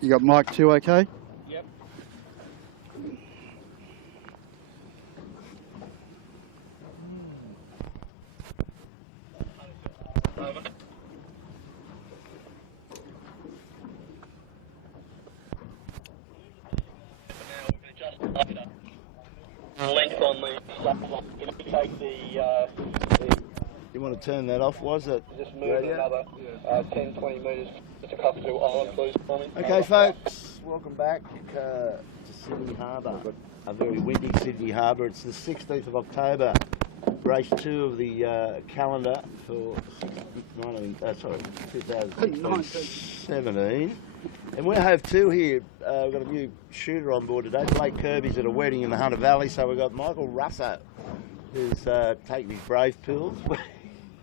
You got mic 2 okay? Yep. Length on the if we take the You want to turn that off, was it? just move it another 10-20 metres just a couple to island, please, for me. Okay, folks, welcome back to Sydney Harbour. A very windy Sydney Harbour. It's the 16th of October, race 2 of the calendar for 2017. And we're Hove 2 here. We've got a new shooter on board today. Blake Kirby's at a wedding in the Hunter Valley, so we've got Michael Russo, who's taking his brave pills.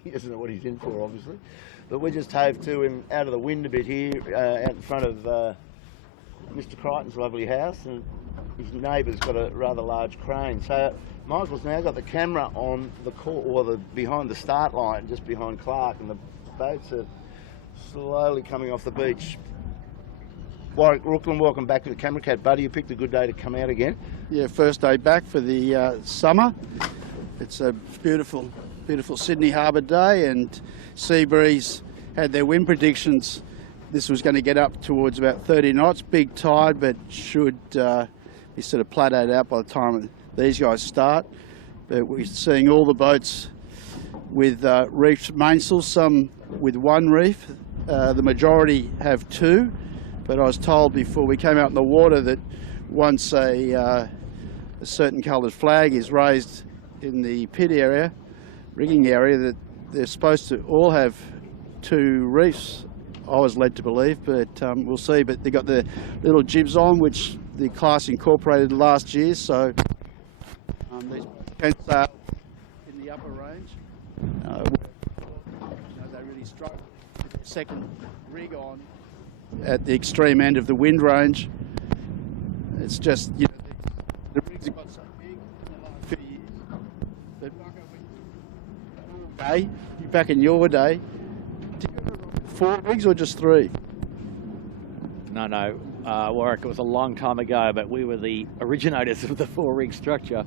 He doesn't know what he's in for, obviously. But we're just Hove 2 out of the wind a bit here, out in front of Mr. Crichton's lovely house, and his neighbour's got a rather large crane. So Michael's now got the camera on the behind the start line, just behind Clark, and the boats are slowly coming off the beach. Warwick Rooklyn, welcome back to the Camera Cat, buddy. You picked a good day to come out again. Yeah, first day back for the summer. It's a beautiful, beautiful Sydney Harbour day, and Seabreeze had their wind predictions. This was going to get up towards about 30 knots, big tide, but should be sort of plateaued out by the time these guys start. But we're seeing all the boats with reef mainsails, some with one reef. The majority have 2. But I was told before we came out in the water that once a certain coloured flag is raised in the pit area, rigging area, that they're supposed to all have 2 reefs. I was led to believe, but we'll see. But they got the little jibs on, which the class incorporated last year. So these can sail in the upper range. They really struck with the second rig on at the extreme end of the wind range. It's just, you know, the rigs have got so big in the last few years. But back in your day, did you ever run 4 rigs or just 3? No, Warwick, it was a long time ago, but we were the originators of the 4-rig structure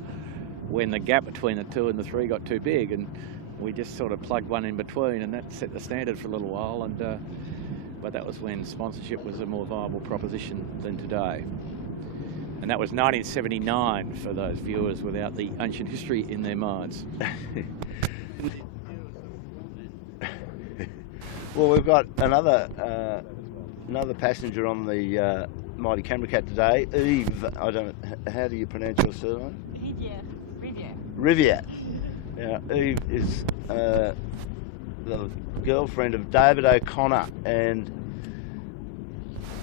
when the gap between the 2 and the 3 got too big, and we just sort of plugged one in between, and that set the standard for a little while. And but that was when sponsorship was a more viable proposition than today. And that was 1979 for those viewers without the ancient history in their minds. Well, we've got another passenger on the Mighty Camera Cat today, Eve. I don't. How do you pronounce your surname? Riviere. Now, Eve is the girlfriend of David O'Connor, and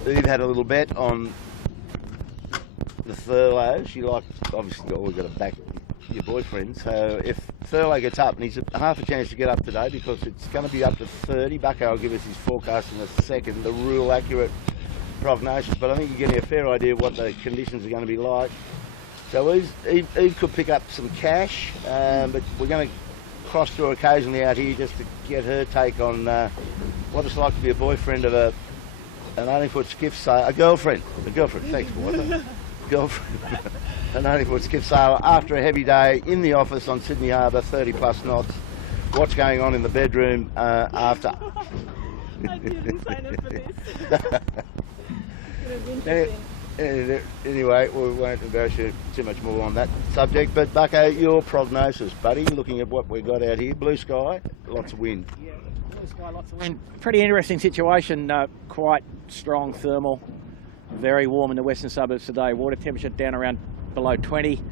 Eve had a little bet on the Thurlow. She liked, obviously, always got to back your boyfriend. So if Thurlow gets up, and he's half a chance to get up today because it's going to be up to 30. Bucko will give us his forecast in a second, the real accurate prognosis. But I think you're getting a fair idea of what the conditions are going to be like. So Eve could pick up some cash, but we're going to cross through occasionally out here just to get her take on what it's like to be a boyfriend of an 18-foot skiff sailor, a girlfriend, thanks for what, girlfriend, an 18-foot skiff sailor after a heavy day in the office on Sydney Harbour, 30+ knots. What's going on in the bedroom after? I didn't sign up for this. Could have been interesting. Anyway, we won't negotiate too much more on that subject, but Bucko, your prognosis, buddy, looking at what we've got out here, blue sky, lots of wind. Yeah, blue sky, lots of wind. Pretty interesting situation, quite strong thermal, very warm in the western suburbs today. Water temperature down around below 20,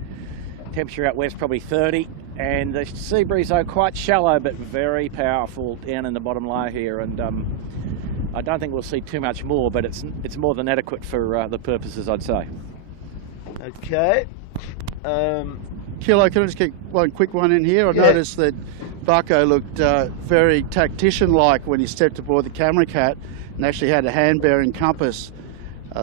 temperature out west probably 30, and the sea breeze though quite shallow but very powerful down in the bottom layer here, and I don't think we'll see too much more, but it's more than adequate for the purposes, I'd say. Okay. Kilo, can I just get one quick one in here? I noticed that Bucko looked very tactician-like when he stepped aboard the Camera Cat and actually had a hand-bearing compass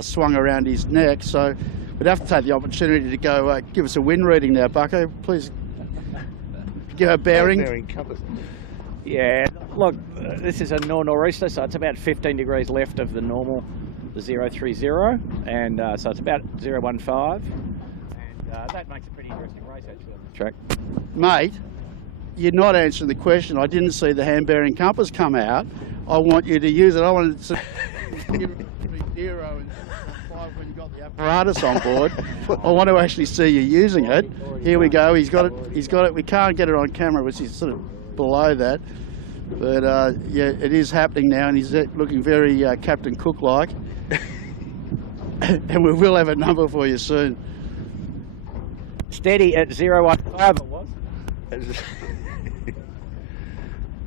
swung around his neck. So we'd have to take the opportunity to go give us a wind reading now, Bucko. Please give a bearing. Hand-bearing compass. Yeah, look, this is a nor'easter, so it's about 15 degrees left of the normal, the 030, and so it's about 015, and that makes a pretty interesting race actually on this track. Mate, you're not answering the question. I didn't see the hand bearing compass come out. I want you to use it. I wanted to 0 and 5 when you got the apparatus on board. I want to actually see you using it. Here we go. He's got it. He's got it. We can't get it on camera, which is sort of below that. But yeah, it is happening now, and he's looking very Captain Cook-like. And we will have a number for you soon. Steady at 015 it was.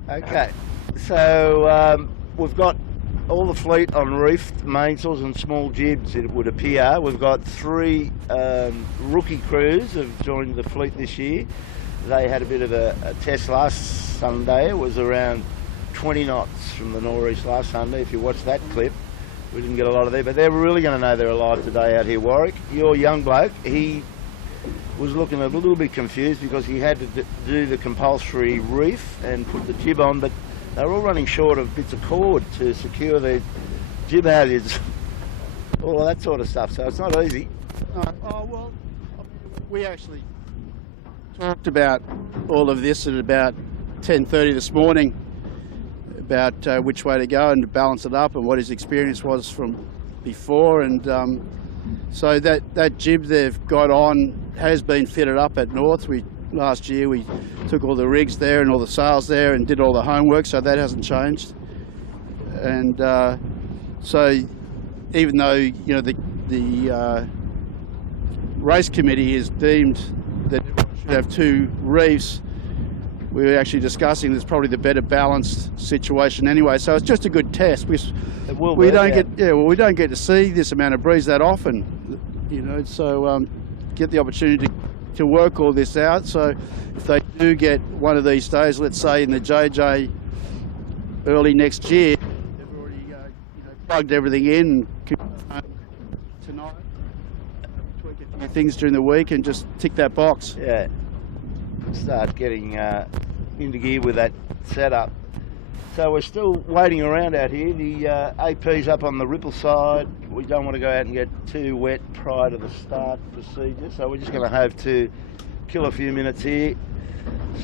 Okay, so we've got all the fleet on reefed mainsails and small jibs, it would appear. We've got 3 rookie crews have joined the fleet this year. They had a bit of a test last Sunday. It was around 20 knots from the nor'east last Sunday. If you watch that clip, we didn't get a lot of there, but they're really going to know they're alive today out here. Warwick, your young bloke, he was looking a little bit confused because he had to do the compulsory reef and put the jib on, but they were all running short of bits of cord to secure their jib halyards, all of that sort of stuff, so it's not easy. Oh, well, we actually talked about all of this at about 10:30 this morning, about which way to go and to balance it up and what his experience was from before, and so that jib they've got on has been fitted up at North. Last year we took all the rigs there and all the sails there and did all the homework, so that hasn't changed. And so even though, you know, the race committee has deemed that everyone should have 2 reefs, we were actually discussing there's probably the better balanced situation anyway. So it's just a good test. We don't get to see this amount of breeze that often, you know. So get the opportunity to work all this out. So if they do get one of these days, let's say in the JJ early next year, they've already plugged everything in tonight, tweak a few things during the week, and just tick that box. Yeah, start getting into gear with that setup. So we're still waiting around out here. The AP's up on the ripple side. We don't want to go out and get too wet prior to the start procedure, so we're just going to have to kill a few minutes here.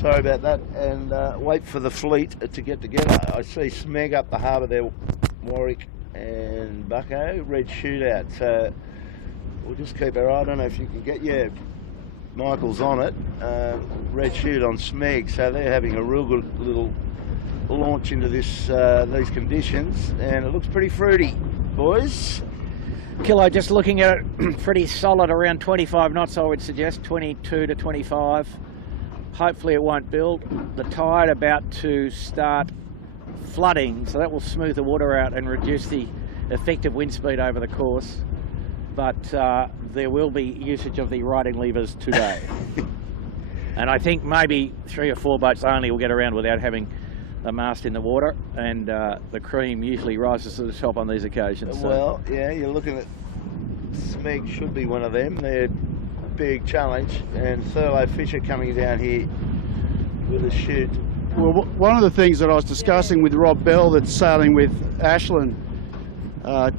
Sorry about that, and wait for the fleet to get together. I see Smeg up the harbour there, Warwick and Bucko, red shootout. So we'll just keep our eye. I don't know if you can get, yeah, Michael's on it. Red shoot on Smeg, so they're having a real good little launch into this these conditions, and it looks pretty fruity, boys. Kilo, just looking at it, pretty solid around 25 knots, I would suggest, 22 to 25. Hopefully it won't build. The tide about to start flooding, so that will smooth the water out and reduce the effective wind speed over the course. But there will be usage of the riding levers today. And I think maybe 3 or 4 boats only will get around without having the mast in the water, and the cream usually rises to the top on these occasions. So. Well, yeah, you're looking at Smeg should be one of them. They're a big challenge, and Thurlow Fisher coming down here with a shoot. Well, one of the things that I was discussing with Rob Bell, that's sailing with Ashland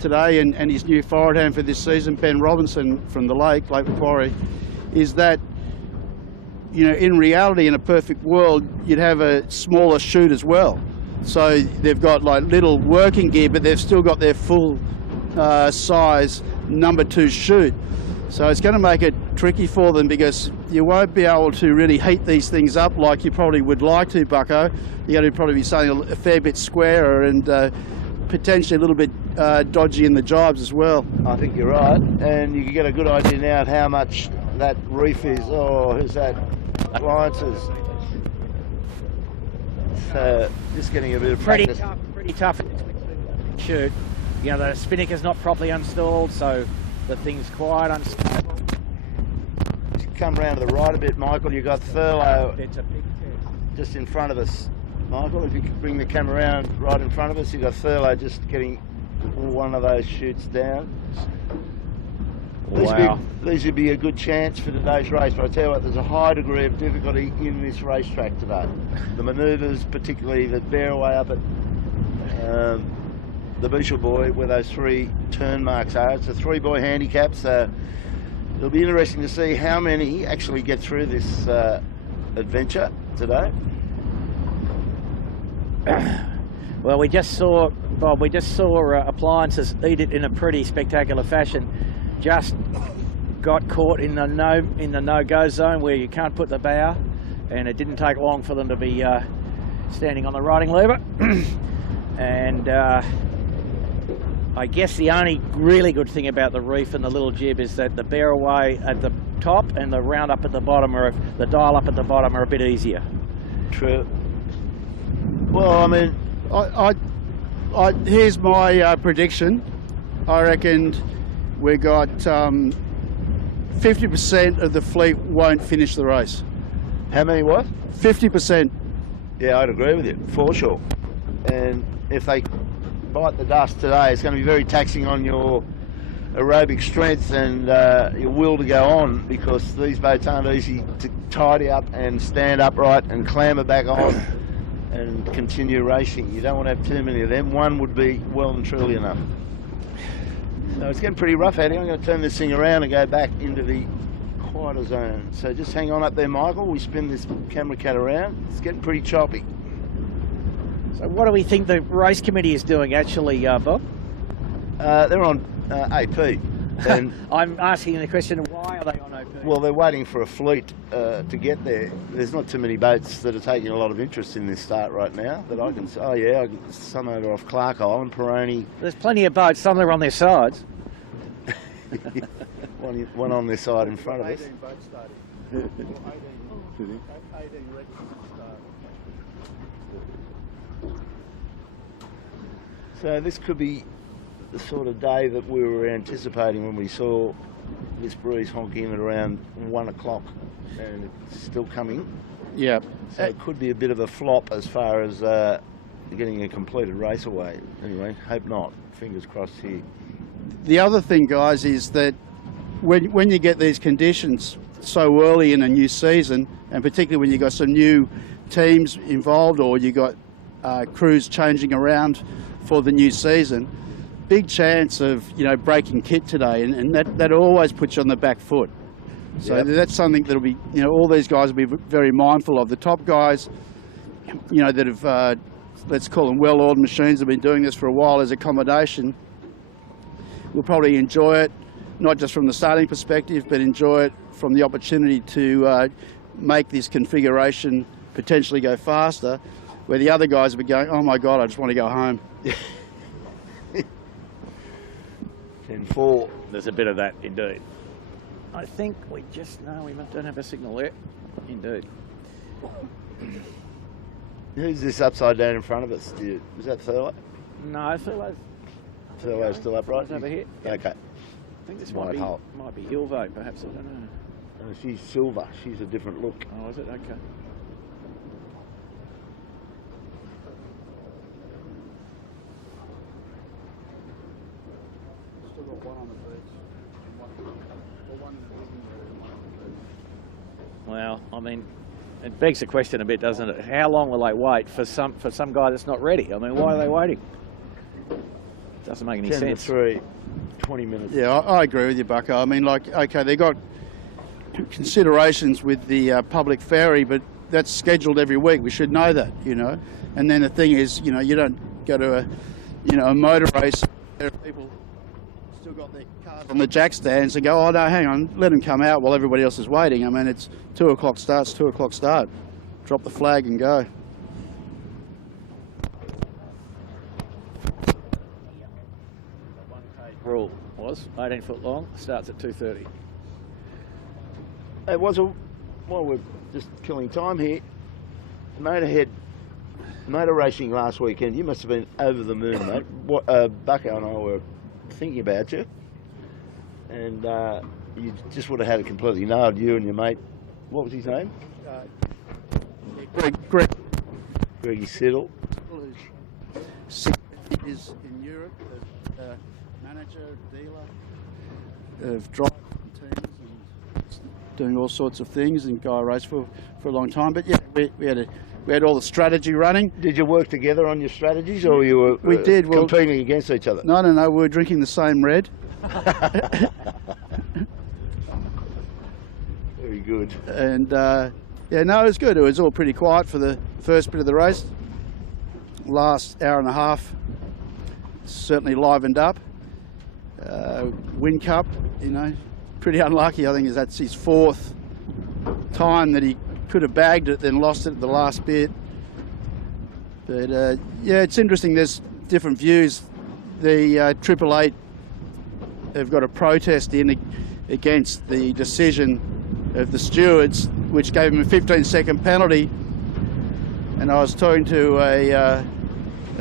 today, and his new forward hand for this season, Ben Robinson from the Lake Macquarie, is that, you know, in reality, in a perfect world, you'd have a smaller chute as well. So they've got like little working gear, but they've still got their full size number 2 chute. So it's going to make it tricky for them, because you won't be able to really heat these things up like you probably would like to, Bucko. You're going to probably be sailing a fair bit squarer and potentially a little bit dodgy in the jibes as well. I think you're right, and you can get a good idea now of how much that reef is. Oh, who's that? Appliances. So just getting a bit of practice. Pretty tough. Shoot, you know, the spinnaker's not properly installed, so the thing's quite unstable. Just come round to the right a bit, Michael. You've got Thurlow It's a big test. just in front of us. Michael, if you could bring the camera around right in front of us, you've got Thurlow just getting one of those chutes down. Wow. These would be a good chance for today's race, but I tell you what, there's a high degree of difficulty in this racetrack today. The manoeuvres, particularly that bear away up at the Bishop Boy, where those 3 turn marks are. It's a 3-boy handicap, so it'll be interesting to see how many actually get through this adventure today. Well, we just saw, Bob, Appliances eat it in a pretty spectacular fashion. Just got caught in the no-go zone where you can't put the bow, and it didn't take long for them to be standing on the riding lever. And I guess the only really good thing about the reef and the little jib is that the bear away at the top and the round up at the bottom, or the dial up at the bottom, are a bit easier. True. Well, I mean, here's my prediction. I reckon we got 50% of the fleet won't finish the race. how many what? 50%. Yeah, I'd agree with you, for sure. And if they bite the dust today, it's going to be very taxing on your aerobic strength and your will to go on, because these boats aren't easy to tidy up and stand upright and clamber back on and continue racing. You don't want to have too many of them. One would be well and truly enough. So it's getting pretty rough out here. I'm going to turn this thing around and go back into the quieter zone. So just hang on up there, Michael. We spin this camera cat around. It's getting pretty choppy. So what do we think the race committee is doing actually, Bob? They're on AP. And I'm asking the question, why are they on AP? well, they're waiting for a fleet to get there. There's not too many boats that are taking a lot of interest in this start right now that I can see. Oh yeah, some over off Clark Island, Peroni. There's plenty of boats, some are on their sides. one on this side in front of us. 18 boats starting. 18 records start. So this could be the sort of day that we were anticipating when we saw this breeze honk in at around 1 o'clock, and it's still coming. Yeah. So it could be a bit of a flop as far as getting a completed race away. Anyway, hope not. Fingers crossed here. The other thing, guys, is that when you get these conditions so early in a new season, and particularly when you've got some new teams involved, or you got crews changing around for the new season, big chance of breaking kit today, and that always puts you on the back foot. So that's something that'll be all these guys will be very mindful of. The top guys, that have let's call them well-oiled machines, have been doing this for a while as accommodation, will probably enjoy it, not just from the starting perspective, but enjoy it from the opportunity to make this configuration potentially go faster, where the other guys will be going, oh my God, I just want to go home. 10-4. There's a bit of that indeed. I think we don't have a signal there. Indeed. Who's this upside down in front of us? Is that Thurlow? No, Thurlow's Thurlow's still upright? over here. Okay. I think this Might help. might be Ilvo, perhaps, I don't know. Oh, she's silver. She's a different look. Oh, is it? Okay. Still got one on the beach, and one in the living room, and one on the beach. Well, I mean, it begs the question a bit, doesn't it? How long will they wait for some guy that's not ready? I mean, why are they waiting? Doesn't make any 10 sense. to 3, 20 minutes. Yeah, I agree with you, Bucko. I mean, like, okay, they got considerations with the public ferry, but that's scheduled every week. We should know that, And then the thing is, you don't go to a motor race where people still got their cars on the jack stands and go, oh no, hang on, let them come out while everybody else is waiting. I mean, it's 2 o'clock starts, 2 o'clock start. Drop the flag and go. Rule was 18 foot long, starts at 2:30. It was we're just killing time here. Motor racing last weekend. You must have been over the moon, mate. Bucko and I were thinking about you, and you just would have had it completely nailed, you and your mate. What was his name? Greggy Siddle. Is in Europe, the manager, dealer. of driving teams and doing all sorts of things, and Guy raced for a long time. But yeah, we had all the strategy running. Did you work together on your strategies, or you were We did. competing against each other? No, we were drinking the same red. Very good. And yeah, no, it was good. It was all pretty quiet for the first bit of the race. Last hour and a half certainly livened up. Win Cup, you know, pretty unlucky. I think that's his fourth time that he could have bagged it, then lost it at the last bit. But yeah, it's interesting. There's different views. The Triple Eight have got a protest in against the decision of the stewards, which gave him a 15-second penalty. And I was talking to a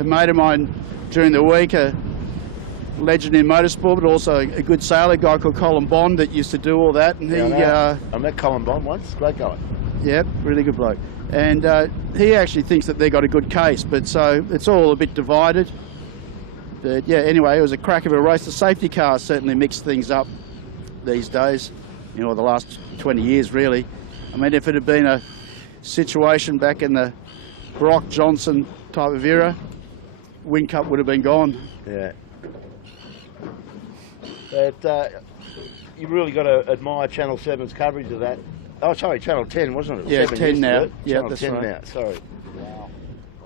mate of mine during the week, a legend in motorsport, but also a good sailor, a guy called Colin Bond, that used to do all that. And I met Colin Bond once. Great guy. Yeah, really good bloke. And he actually thinks that they got a good case, but so it's all a bit divided. But yeah, anyway, it was a crack of a race. The safety cars certainly mix things up these days, you know, the last 20 years really. I mean, if it had been a situation back in the Brock Johnson type of era, Win Cup would have been gone. Yeah. But you've really got to admire Channel 7's coverage of that. Oh, sorry, Channel 10, wasn't it? Yeah, 7 10 years now. ago. Yeah, Channel that's 10 right. now, sorry.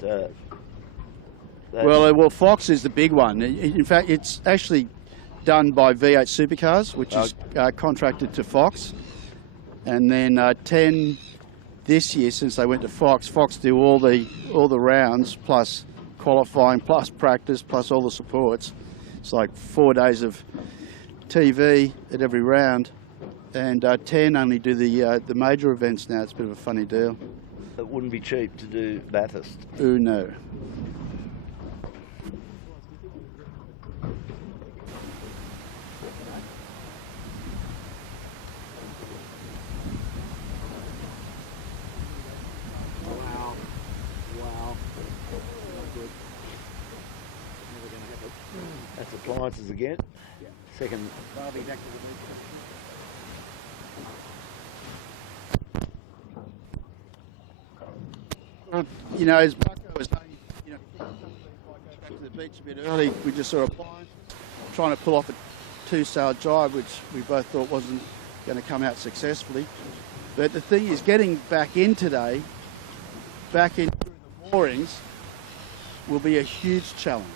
Wow. Well, Fox is the big one. In fact, it's actually done by V8 Supercars, which is contracted to Fox. And then 10 this year, since they went to Fox, Fox do all the rounds, plus qualifying, plus practice, plus all the supports. It's like 4 days of TV at every round. And 10 only do the major events now. It's a bit of a funny deal. It wouldn't be cheap to do Bathurst. Oh, no. That's appliances again. Yeah. Second. You know, as Bucko was saying, you know, back to the beach a bit early, we just saw a blind trying to pull off a two-sail jibe, which we both thought wasn't going to come out successfully. But the thing is, getting back in today, back in through the moorings, will be a huge challenge.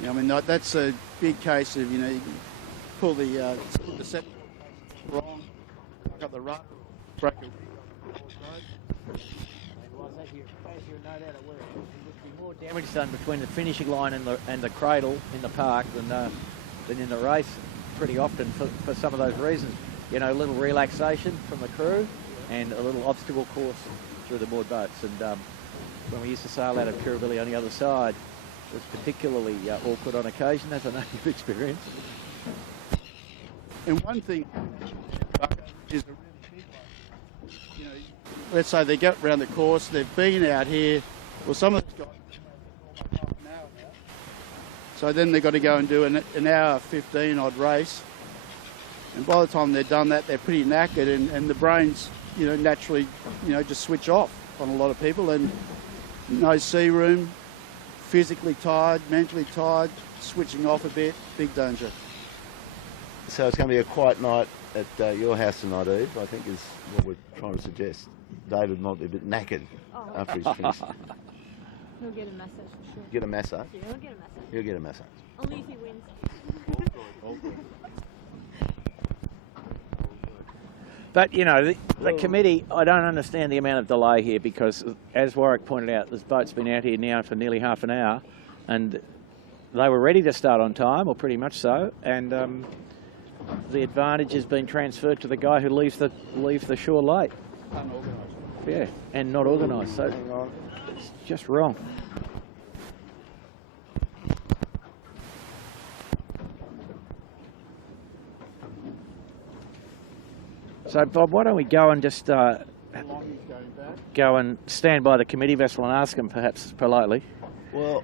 You know, I mean, that's a big case of, you know, you pull the set wrong, got the rudder, break a more damage done between the finishing line and the cradle in the park than in the race pretty often for some of those reasons. You know, a little relaxation from the crew and a little obstacle course through the moored boats. And when we used to sail out of Kirribilli on the other side, it was particularly awkward on occasion, as I know you've experienced. And one thing, which is a really big one, you know, let's say they get around the course, they've been out here, well, some of the guys have been half an hour now. So then they've got to go and do an hour 15 odd race. And by the time they're done that, they're pretty knackered, and the brains, you know, naturally, you know, just switch off on a lot of people, and no sea room, physically tired, mentally tired, switching off a bit, big danger. So it's going to be a quiet night at your house tonight, Eve, I think is what we're trying to suggest. David might be a bit knackered after he's finished. He'll get a massage for sure. Get a massage? Yeah, he'll get a massage. He'll get a massage. Only if he wins. But, you know, the committee, I don't understand the amount of delay here because, as Warwick pointed out, this boat's been out here now for nearly half an hour and they were ready to start on time, or pretty much so, and the advantage has been transferred to the guy who leaves the shore late. Unorganised. Yeah, and not organised, so it's just wrong. So, Bob, why don't we go and just go and stand by the committee vessel and ask them, perhaps politely? Well,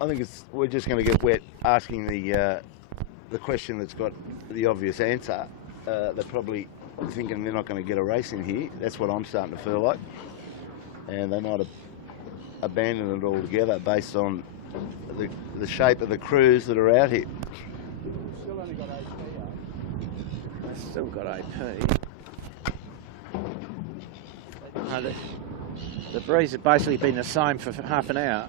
I think we're just going to get wet asking the the question that's got the obvious answer. They're probably thinking they're not going to get a race in here. That's what I'm starting to feel like. And they might have abandoned it altogether based on the shape of the crews that are out here. Still only got AP. They've still got AP. No, the breeze has basically been the same for half an hour.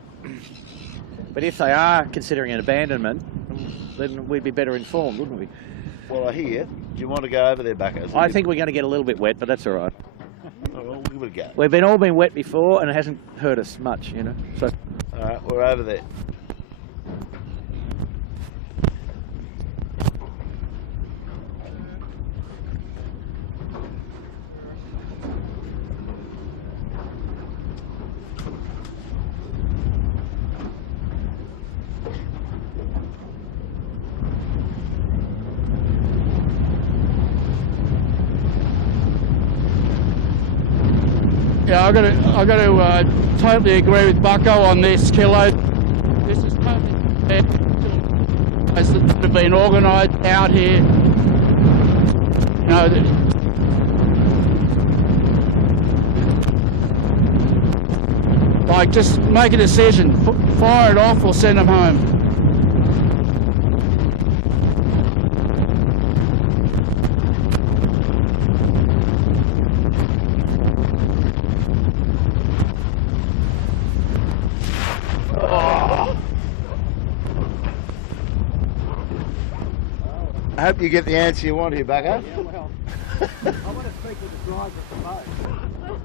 But if they are considering an abandonment, then we'd be better informed, wouldn't we? Well, I hear. Do you want to go over there, Bucko? I think we're going to get a little bit wet, but that's all right. Oh, well, we'll give it a go. We've all been wet before, and it hasn't hurt us much, you know. So. All right, we're over there. Yeah, I've got to totally agree with Bucko on this, Kilo. This is totally fair that have been organised out here. You know, like just make a decision, fire it off or send them home. I hope you get the answer you want here, Bucko. Yeah, well, I want to speak with the driver of the boat.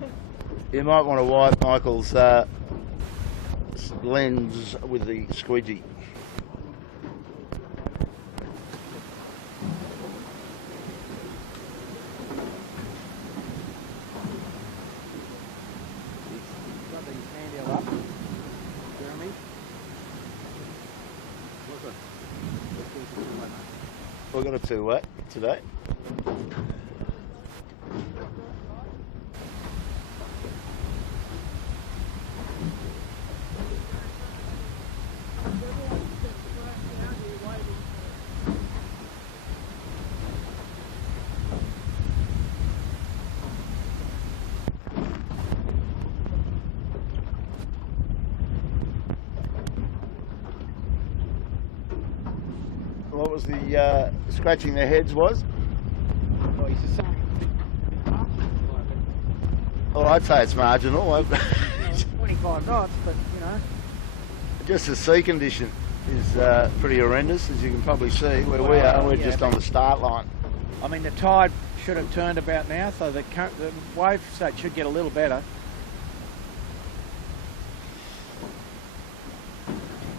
You might want to wipe Michael's lens with the squeegee. Got the handle up, Jeremy. We've got a 2-way today. What was the scratching their heads was? Well, he's just saying. Well, I'd say it's marginal. 25 knots, but you know. Just the sea condition is pretty horrendous, as you can probably see where we are. We're just on the start line. I mean, the tide should have turned about now, so the wave state should get a little better.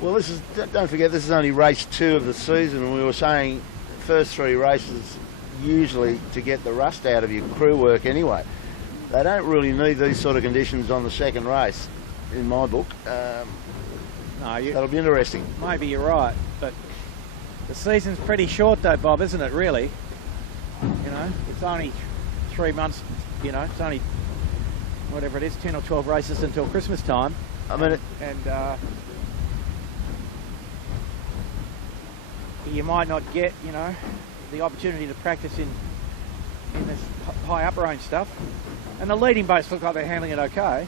Well, don't forget, this is only race 2 of the season, and we were saying the first 3 races usually to get the rust out of your crew work anyway. They don't really need these sort of conditions on the second race, in my book. That'll be interesting. Maybe you're right, but the season's pretty short though, Bob, isn't it, really? You know, it's only 3 months, you know, it's only, whatever it is, 10 or 12 races until Christmas time. I mean, you might not get, you know, the opportunity to practice in this high up range stuff. And the leading boats look like they're handling it okay.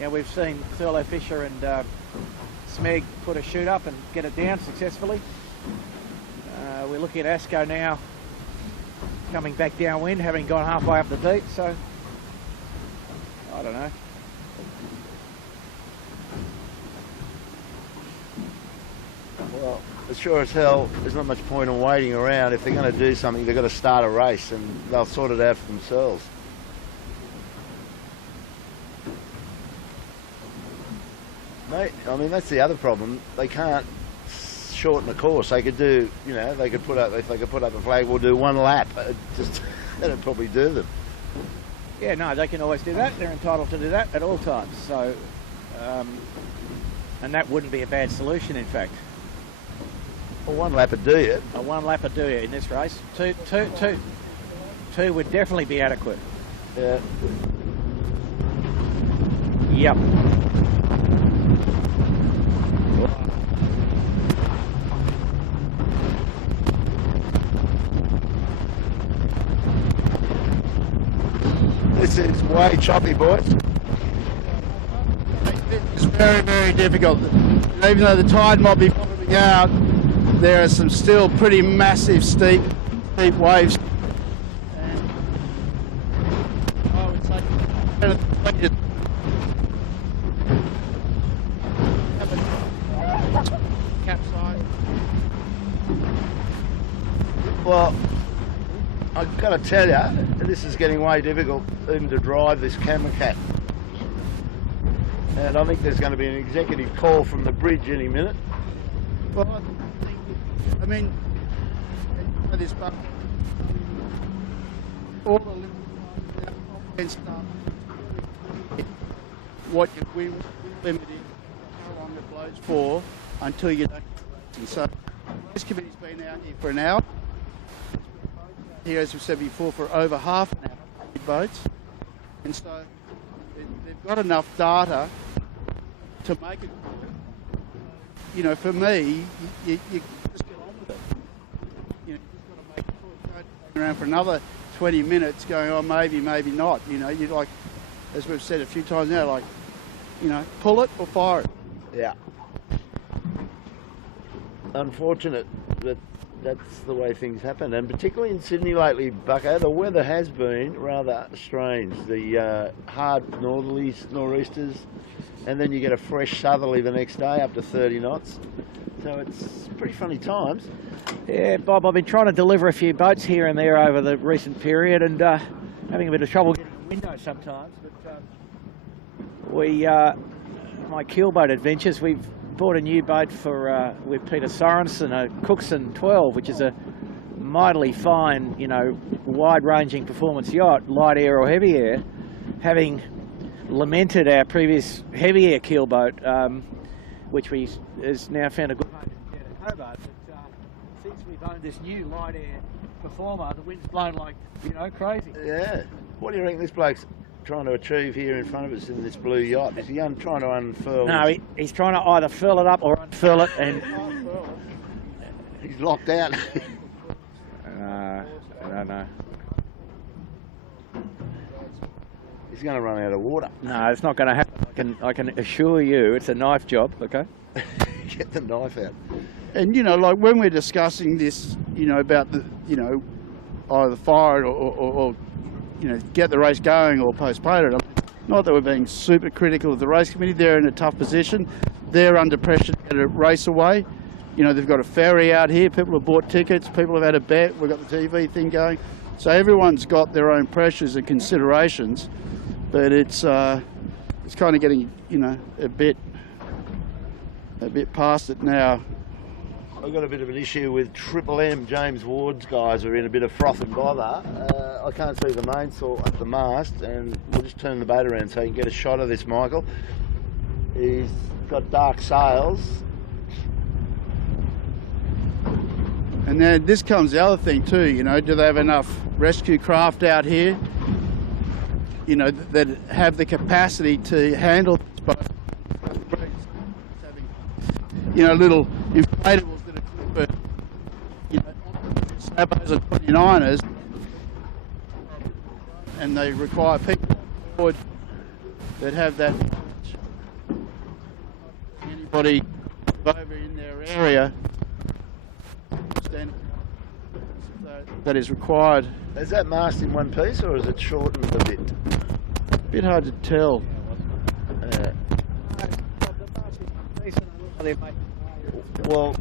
Yeah, we've seen Thurlow Fisher and Smeg put a chute up and get it down successfully. We're looking at Asco now coming back downwind, having gone halfway up the deep, so I don't know. well, as sure as hell, there's not much point in waiting around. If they're going to do something, they've got to start a race, and they'll sort it out for themselves. Mate, I mean, that's the other problem. They can't shorten the course. They could do, you know, they could put up, if they could put up a flag, we'll do 1 lap. That'd probably do them. Yeah, no, they can always do that. They're entitled to do that at all times. So, and that wouldn't be a bad solution, in fact. Well, 1 lap would do you. A 1 lap would do you in this race. Two would definitely be adequate. Yeah. Yep. way choppy, boys. It's very, very difficult. Even though the tide might be bottoming out, there are some still pretty massive steep waves. And I would say capsize. Well, I've got to tell you, this is getting way difficult even to drive this camera cat. And I think there's going to be an executive call from the bridge any minute. Well, I mean, this boat, all the little and stuff, what your wind limit is, how long it blows for, until you don't. And so, this committee's been out here for an hour. Here, as we said before, for over half an hour, boats, and so they've got enough data to make it. You know, for me, you just get on with it. You know, you just got to make sure you don't hang around for another 20 minutes going, oh, maybe, maybe not. You know, you like, as we've said a few times now, like, you know, pull it or fire it. Yeah. Unfortunate, but that's the way things happen, and particularly in Sydney lately, Bucko, the weather has been rather strange. The hard northerlies, nor'easters, and then you get a fresh southerly the next day up to 30 knots. So it's pretty funny times. Yeah, Bob, I've been trying to deliver a few boats here and there over the recent period, and having a bit of trouble getting the window sometimes. But my keelboat adventures, we've bought a new boat for with Peter Sorensen, a Cookson 12, which is a mightily fine, you know, wide-ranging performance yacht, light air or heavy air. Having lamented our previous heavy air keelboat, which has now found a good home in Hobart. But since we've owned this new light air performer, the wind's blown like, you know, crazy. Yeah. What do you reckon this bloke's trying to achieve here in front of us in this blue yacht? Is he trying to unfurl? No, he's trying to either furl it up or unfurl it, and he's locked out. I don't know. He's going to run out of water. No, it's not going to happen. I can assure you, it's a knife job. Okay. Get the knife out. And, you know, like when we're discussing this, you know, about the, you know, either fire it or you know, get the race going or postpone it. Not that we're being super critical of the race committee. They're in a tough position. They're under pressure to get a race away. You know, they've got a ferry out here. People have bought tickets. People have had a bet. We've got the TV thing going. So everyone's got their own pressures and considerations. But it's kind of getting, you know, a bit past it now. I've got a bit of an issue with Triple M. James Ward's guys are in a bit of froth and bother. I can't see the mainsail at the mast, and we'll just turn the boat around so you can get a shot of this, Michael. He's got dark sails. And then this comes the other thing too, you know, do they have enough rescue craft out here, you know, that have the capacity to handle this boat? You know, little inflatables that are good for, you know, Sabos and 29ers, and they require people on board that have that. Anybody over in their area that is required. Is that mast in one piece or is it shortened a bit? A bit hard to tell. Well,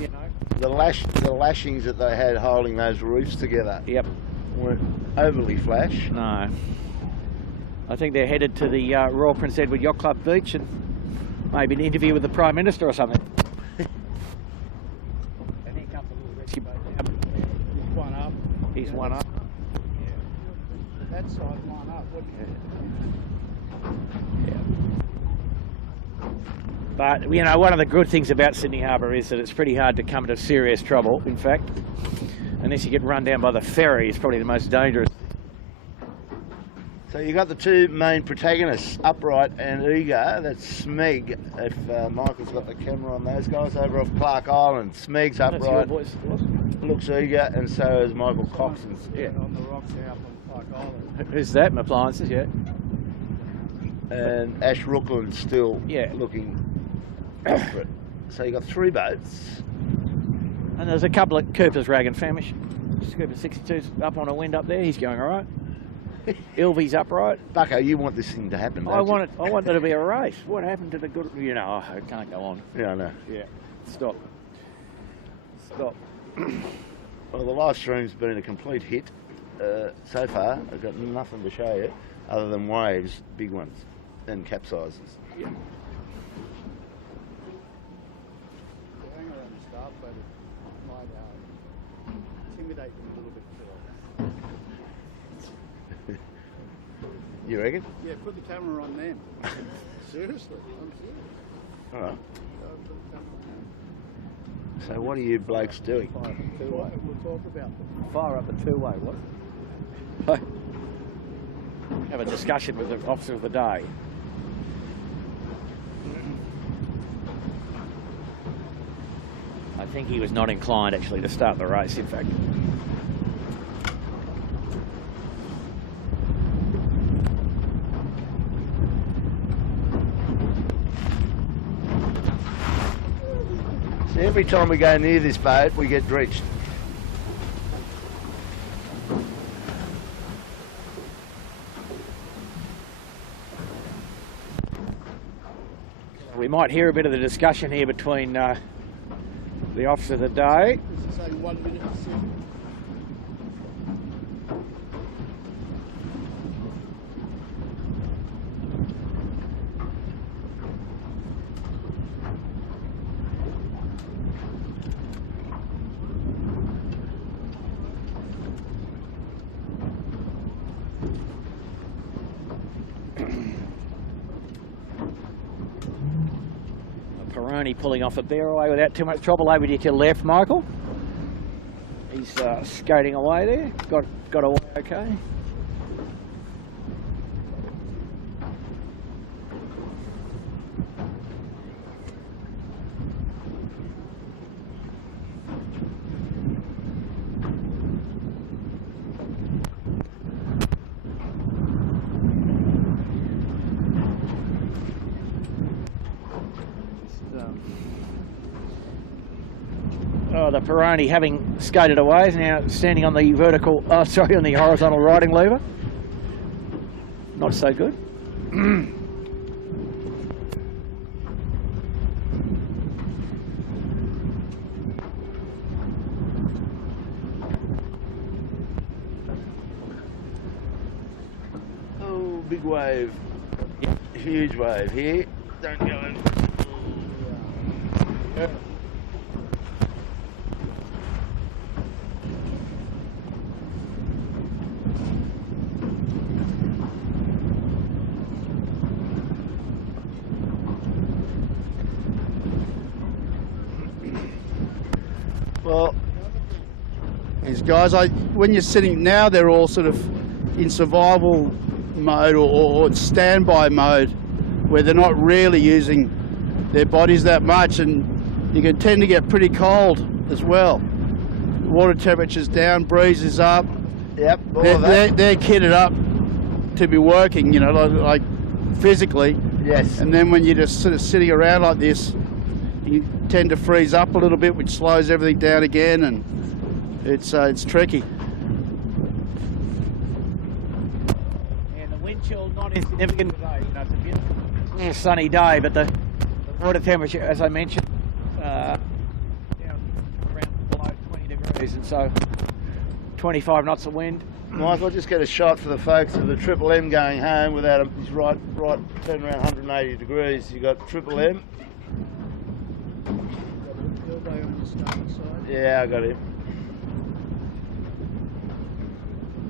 You know. the lashings that they had holding those roofs together, Yep. weren't overly flash. No. I think they're headed to the Royal Prince Edward Yacht Club beach and maybe an interview with the Prime Minister or something. And here comes the little rescue boat now. He's one up. He's one up. That side one up, wouldn't it? Yeah. But, you know, one of the good things about Sydney Harbour is that it's pretty hard to come into serious trouble, in fact. Unless you get run down by the ferry, it's probably the most dangerous. So you got the two main protagonists, Upright and Eager. That's Smeg, if Michael's got the camera on those guys over off Clark Island. Smeg's Upright, looks eager, and so is Michael Coxon's. Yeah. On the rocks out on Clark Island. Who's that? Appliances, yeah. And Ash Rookland's still Yeah. looking desperate. So you got 3 boats. And there's a couple of Cooper's Rag and Famish. Cooper 62's up on a wind up there. He's going all right. Ilvy's upright. Bucko, you want this thing to happen, don't I you? want there to be a race. What happened to the good? You know, I can't go on. Yeah, I know. Yeah. Stop. Well, the live stream's been a complete hit so far. I've got nothing to show you other than waves, big ones, and capsizes. Yeah. Intimidate them a little bit. You reckon? Yeah, put the camera on them. Seriously, I'm serious. All right. Put the camera on them. So what are you blokes doing? We'll talk about them. Fire up a two-way. What? Have a discussion with the officer of the day. I think he was not inclined actually to start the race, in fact. So every time we go near this boat, we get drenched. We might hear a bit of the discussion here between the officer of the day. This is only 1 minute to sit. Peroni pulling off a bear away without too much trouble over to your left, Michael. He's skating away there. Got away okay. Oh, the Peroni, having skated away, is now standing on the on the horizontal riding lever. Not so good. Oh, big wave. Huge wave here. Don't go in. Well, These guys, when you're sitting now, they're all sort of in survival mode or standby mode, where they're not really using their bodies that much, and you can tend to get pretty cold as well. Water temperature's down, breeze is up. yep, all of that. They're kitted up to be working, you know, like physically. Yes. And then when you're just sort of sitting around like this, you tend to freeze up a little bit, which slows everything down again, and it's tricky. And the wind chill not insignificant today. You know, it's a beautiful sunny day, but the water temperature, as I mentioned, down around below 20 degrees, and so 25 knots of wind. Michael, I'll just get a shot for the folks of the Triple M going home without he's right, turn around 180 degrees. You got Triple M. Yeah, I got him.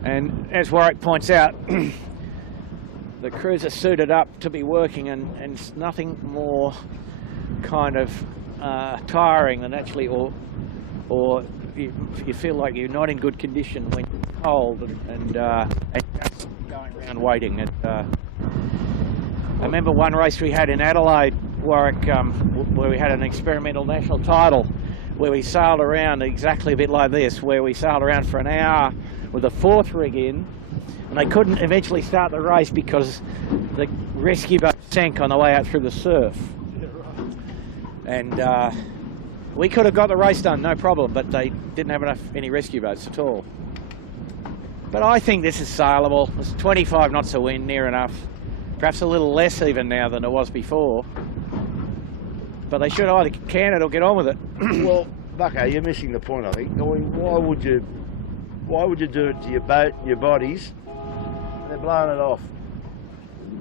And as Warwick points out, the crews are suited up to be working, and it's nothing more kind of tiring than actually, or you feel like you're not in good condition when you're cold and just going around waiting. And I remember one race we had in Adelaide, Warwick, where we had an experimental national title, where we sailed around exactly a bit like this, where we sailed around for an hour with a fourth rig in, And they couldn't eventually start the race because the rescue boat sank on the way out through the surf. And we could have got the race done, no problem, but they didn't have any rescue boats at all. But I think this is sailable. It's 25 knots of wind, near enough. Perhaps a little less even now than it was before. But they should either can it or get on with it. Well, Bucko, you're missing the point, I think. I mean, why would you do it to your boat, your bodies? They're blowing it off.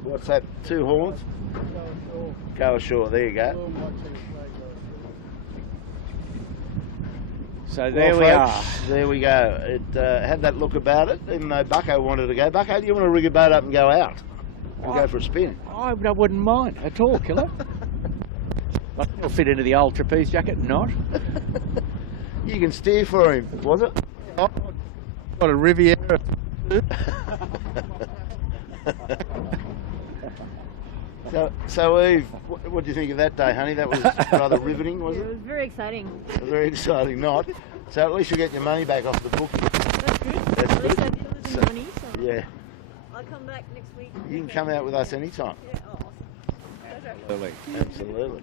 What's that? 2 horns? Go ashore. There you go. So there Well, we folks, are. There we go. It had that look about it, even though Bucko wanted to go. Bucko, do you want to rig a boat up and go out? And go for a spin? I wouldn't mind at all, Killer. I still fit into the old trapeze jacket, not. You can steer for him, was it? What a Riviera. So Eve, what do you think of that day, honey? That was rather riveting, wasn't It it? was very exciting. A very exciting night. So at least you'll get your money back off the book. That's good. That's At least good. I did lose some money, so Yeah, I'll come back next week. you can come out with us anytime. Yeah, oh, awesome. Pleasure. Absolutely. Absolutely.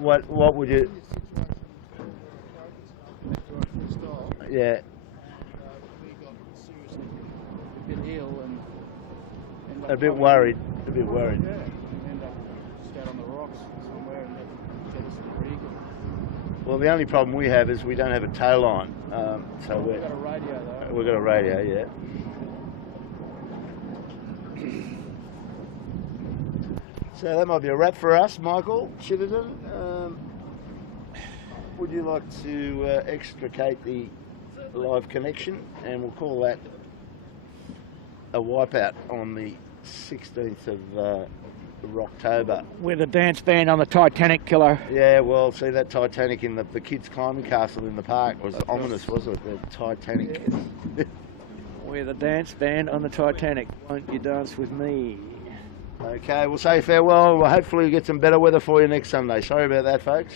What would you? Yeah. A bit worried. A bit worried. Yeah, end up just out on the rocks somewhere and get us to the rig. Well, the only problem we have is we don't have a tow line, so We've got a radio though. we've got a radio, yeah. So that might be a wrap for us, Michael Shitterton. Would you like to extricate the live connection, and we'll call that a wipeout on the 16th of October. With a dance band on the Titanic, Killer. Yeah, well, see that Titanic in the kids' climbing castle in the park was ominous, wasn't it? The Titanic. With a dance band on the Titanic. Won't you dance with me? Okay, we'll say farewell. We'll hopefully get some better weather for you next Sunday. Sorry about that, folks.